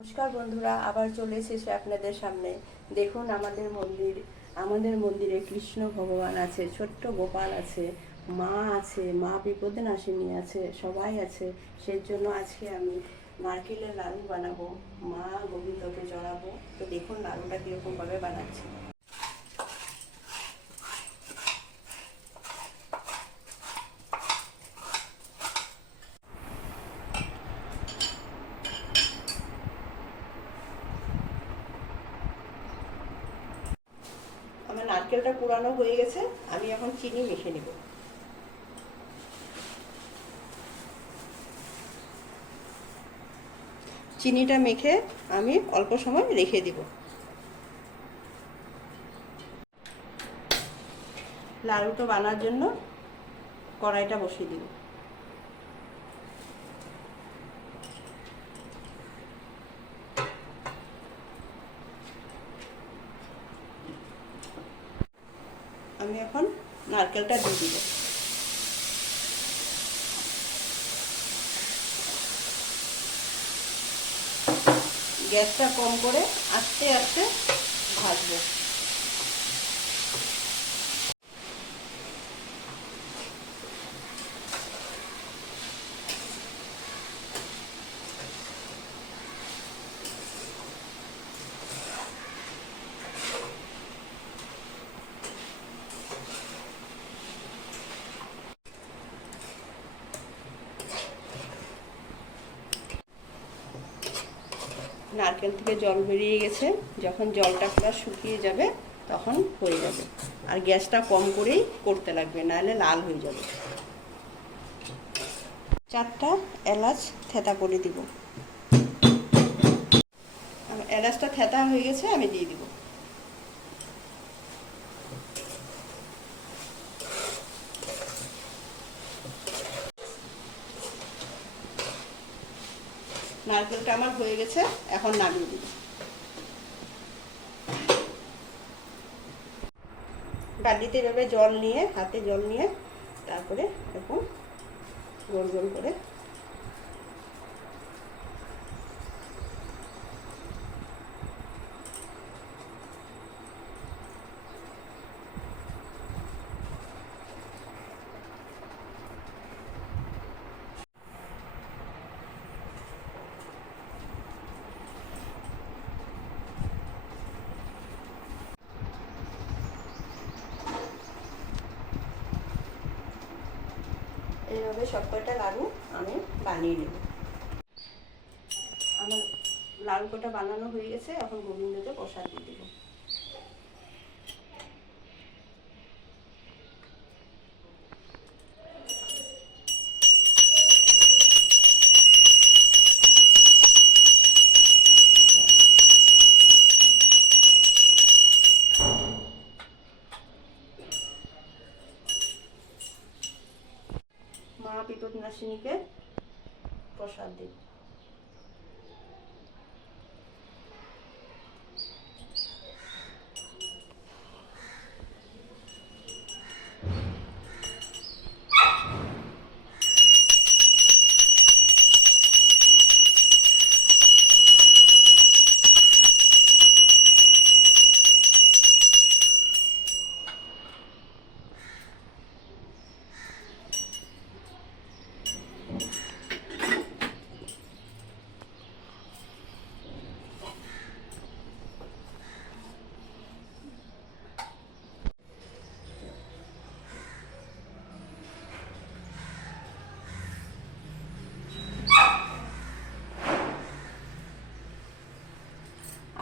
নমস্কার বন্ধুরা, আবার চলে এসেছি আপনাদের সামনে। দেখুন আমাদের মন্দিরে কৃষ্ণ ভগবান আছে, ছোট্ট গোপাল আছে, মা আছে, মা বিপদনাশিনী আছে, সবাই আছে। সেই জন্য আজকে আমি নারকেলের লাড়ু বানাবো, মা গোবিন্দকে চড়াবো। তো দেখুন লাড়ুটা কীরকমভাবে বানাচ্ছি। আমার নারকেলটা কুড়ানো হয়ে গেছে, আমি এখন চিনি মেখে নেব। চিনিটা মেখে আমি অল্প সময় রেখে দিব। লাড়ুটা বানার জন্য কড়াইটা বসিয়ে দিব। আমি এখন নারকেলটা দিয়ে দিব। গ্যাসটা কম করে আস্তে আস্তে ভাজবো। নারকেল থেকে জল বেরিয়ে গেছে, যখন জলটা পুরো শুকিয়ে যাবে তখন হয়ে যাবে। আর গ্যাসটা কম করেই করতে লাগবে, নাহলে লাল হয়ে যাবে। 4টা এলাচ থেতা করে দিব। এলাচটা থেতা হয়ে গেছে, আমি দিয়ে দিব। নারকেলটা আমার হয়ে গেছে, এখন নামিয়ে দিব। বাটিতে এভাবে জল নিয়ে, হাতে জল নিয়ে, তারপরে এখন গোল গোল করে এইভাবে সব কয়টা লাড়ু আমি বানিয়ে নেব। আমার লাড়ু কটা বানানো হয়ে গেছে, এখন গোবিন্দকে প্রসাদ দিয়ে দেব। মা বিপদনাশিনীকে প্রসাদ দেব।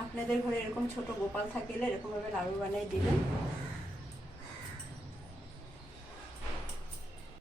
আপনাদের ঘরে এরকম ছোট গোপাল থাকলে এরকমভাবে লাড়ু বানিয়ে দিবেন,